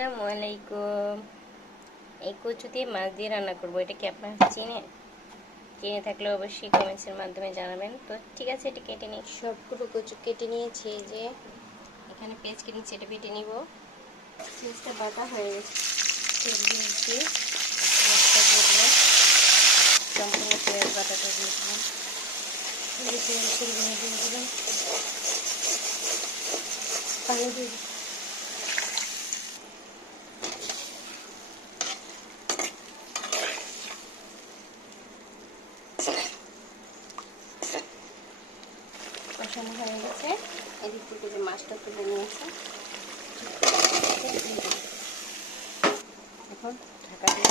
আসসালামু আলাইকুম। এই কচু দিয়ে মাছ দিয়ে রান্না করবো। এটা কি আপনারা চিনে থাকলে অবশ্যই কমেন্টসের মাধ্যমে জানাবেন। তো ঠিক আছে, এটা কেটে নিই। সবগুলো কচু কেটে নিয়েছি। এই যে এখানে পেঁয়াজ কিনেছি, এটা বেটে নিব। পেঁয়াজটা বাটা হয়ে গেছে, তেল দিয়েছি, পেঁয়াজটা দিয়ে দিলাম। সম্পূর্ণ পেঁয়াজ বাটাটা দিয়ে দিলাম। পরিমাণে দিয়ে দিলাম পানি দিয়ে কষানো হয়ে গেছে। এদিক থেকে যে মাছটা তুলে নিয়েছে, এখন ঢাকা দিয়ে